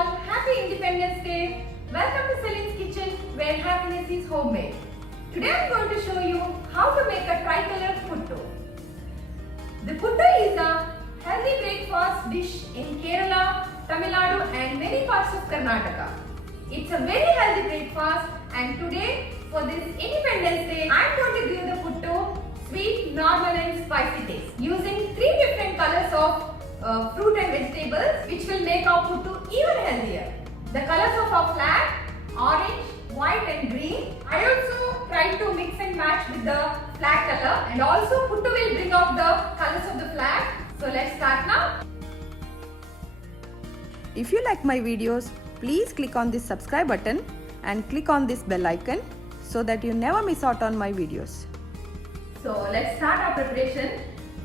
all, happy Independence Day. Welcome to Celine's Kitchen where happiness is homemade. Today I am going to show you how to make a tricolor puttu. The puttu is a healthy breakfast dish in Kerala, Tamil Nadu and many parts of Karnataka. It's a very healthy breakfast and today for this Independence Day I am going to give the puttu sweet, normal and spicy taste using 3 different colors of fruit and vegetables which will make our puttu even healthier. The colors of our flag, orange, white and green. I also tried to mix and match with the flag color and also puttu will bring out the colors of the flag. So let's start now. If you like my videos, please click on this subscribe button and click on this bell icon so that you never miss out on my videos. So let's start our preparation.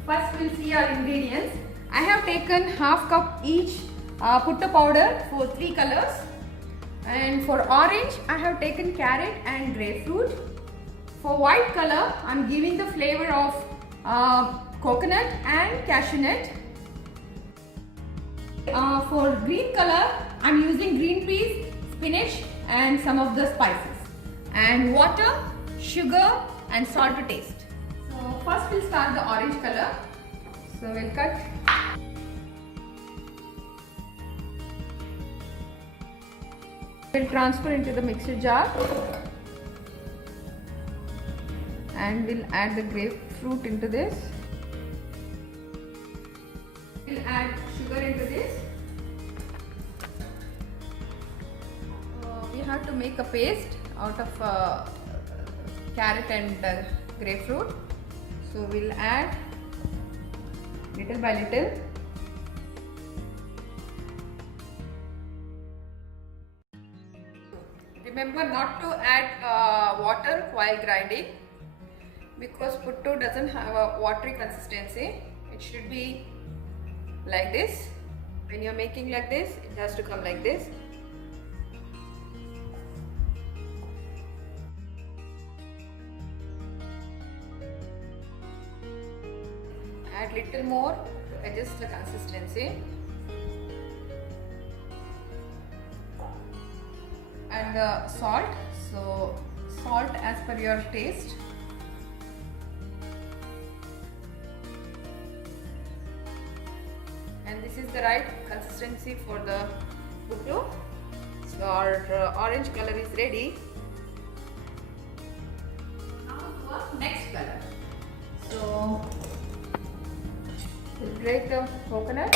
First we'll see our ingredients. I have taken half cup each puttu powder for 3 colors, and for orange I have taken carrot and grapefruit. For white color I am giving the flavor of coconut and cashew nut. For green color I am using green peas, spinach and some of the spices, and water, sugar and salt to taste. So first we'll start the orange color. So we'll cut. We'll transfer into the mixer jar and we'll add the grapefruit into this. We'll add sugar into this. We have to make a paste out of carrot and grapefruit. So we'll add little by little. Remember not to add water while grinding because puttu doesn't have a watery consistency. It should be like this. When you're making like this, it has to come like this. Add little more to adjust the consistency, and the salt. So salt as per your taste. And this is the right consistency for the puttu. So our orange color is ready. Now to our next color. So we'll break the coconut.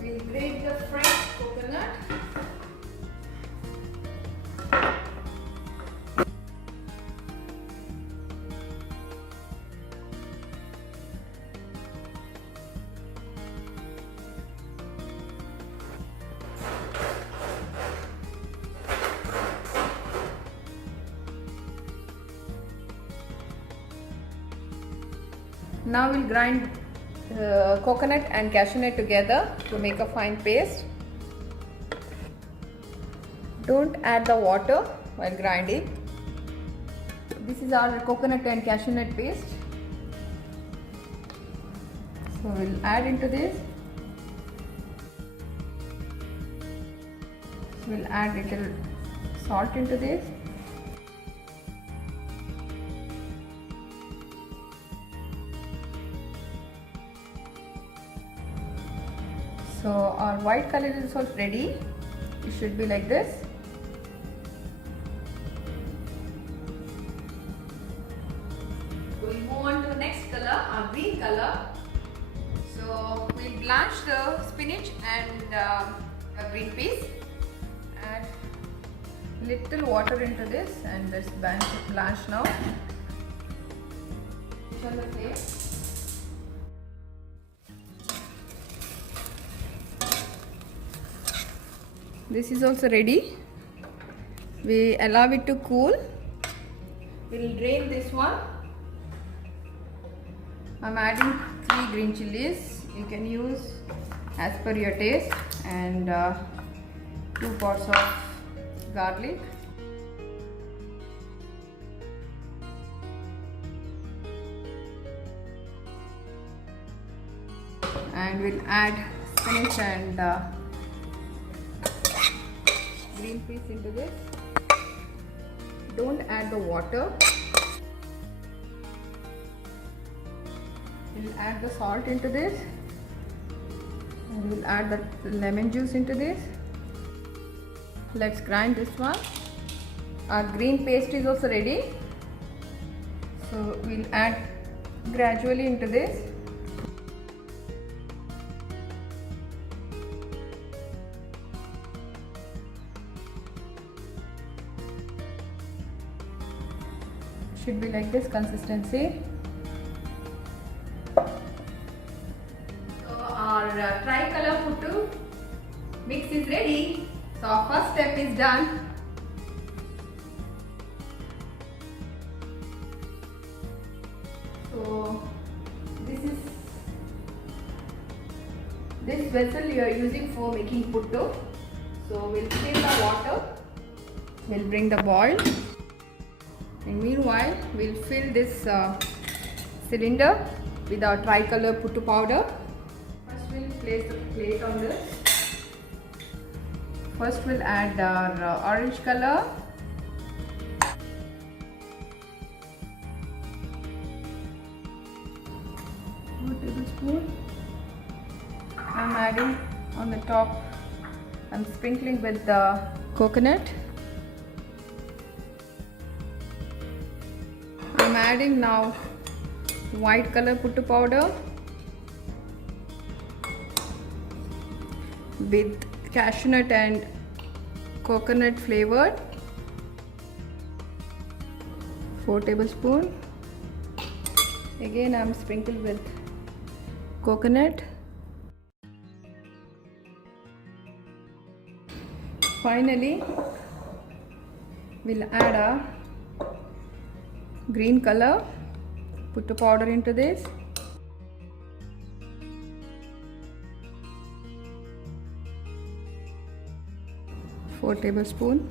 We'll grate the fresh coconut. Now we'll grind coconut and cashew nut together to make a fine paste. Don't add the water while grinding. This is our coconut and cashew nut paste. So we'll add into this. We'll add little salt into this. So our white color is also ready. It should be like this. We'll move on to the next color, our green color. So we'll blanch the spinach and the green peas. Add little water into this and let's blanch now. Turn the flame. This is also ready. We allow it to cool. We'll drain this one. I'm adding 3 green chilies. You can use as per your taste, and 2 parts of garlic. and we'll add spinach and green peas into this. Don't add the water. We'll add the salt into this, and we'll add the lemon juice into this. Let's grind this one. Our green paste is also ready, so we'll add gradually into this. Should be like this consistency. Our tricolor puttu mix is ready. So our first step is done. So this vessel you are using for making puttu. So we'll fill the water. We'll bring the boil, and meanwhile we'll fill this cylinder with our tricolor puttu powder. First we'll place the plate on this. First we'll add our orange color. 2 tablespoons. I'm adding on the top. I'm sprinkling with the coconut. I'm adding now white color puttu powder with cashew nut and coconut flavored. 4 tablespoons. Again I'm sprinkled with coconut. Finally we'll add a green color puttu powder into this. Four tablespoons.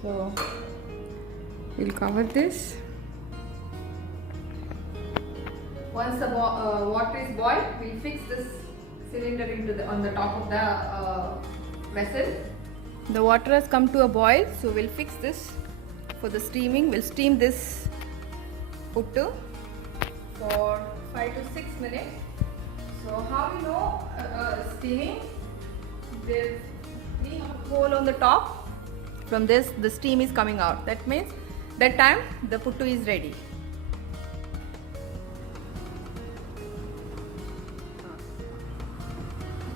So we'll cover this. Once the water is boiled, we'll fix this cylinder on the top of the vessel. The water has come to a boil, so we'll fix this for the steaming. We'll steam this puttu for 5 to 6 minutes. So how we know steaming? There's a hole on the top. From this the steam is coming out. That means that time the puttu is ready.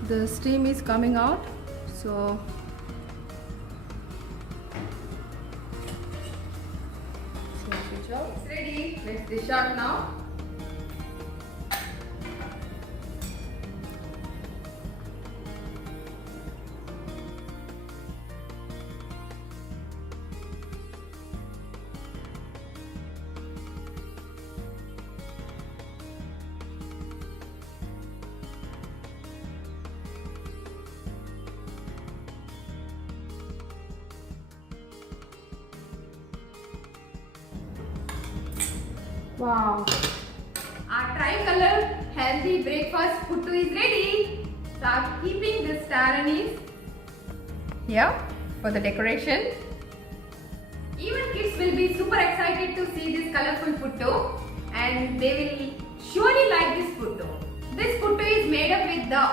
The steam is coming out, so it's ready. Let's dish out now. Wow! Our tricolor healthy breakfast puttu is ready. So I'm keeping this star anise here for the decoration. Even kids will be super excited to see this colorful puttu, and they will surely like this puttu. This puttu is made up with the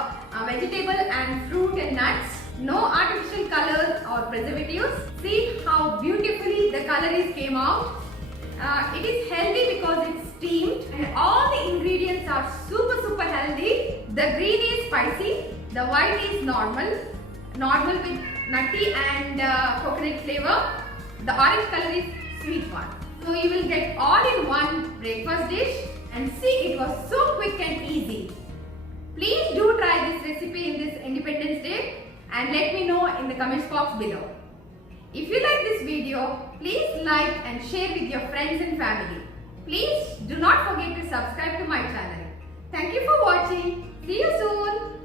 vegetable and fruit and nuts. No artificial colors or preservatives. See how beautifully the colors came out. It is healthy because it's steamed, and all the ingredients are super healthy. The green is spicy, the white is normal with nutty and coconut flavor. The orange color is sweet one. So you will get all in one breakfast dish, and see, it was so quick and easy. Please do try this recipe in this Independence Day and let me know in the comments box below. If you like this video, please like and share with your friends and family. Please do not forget to subscribe to my channel. Thank you for watching. See you soon.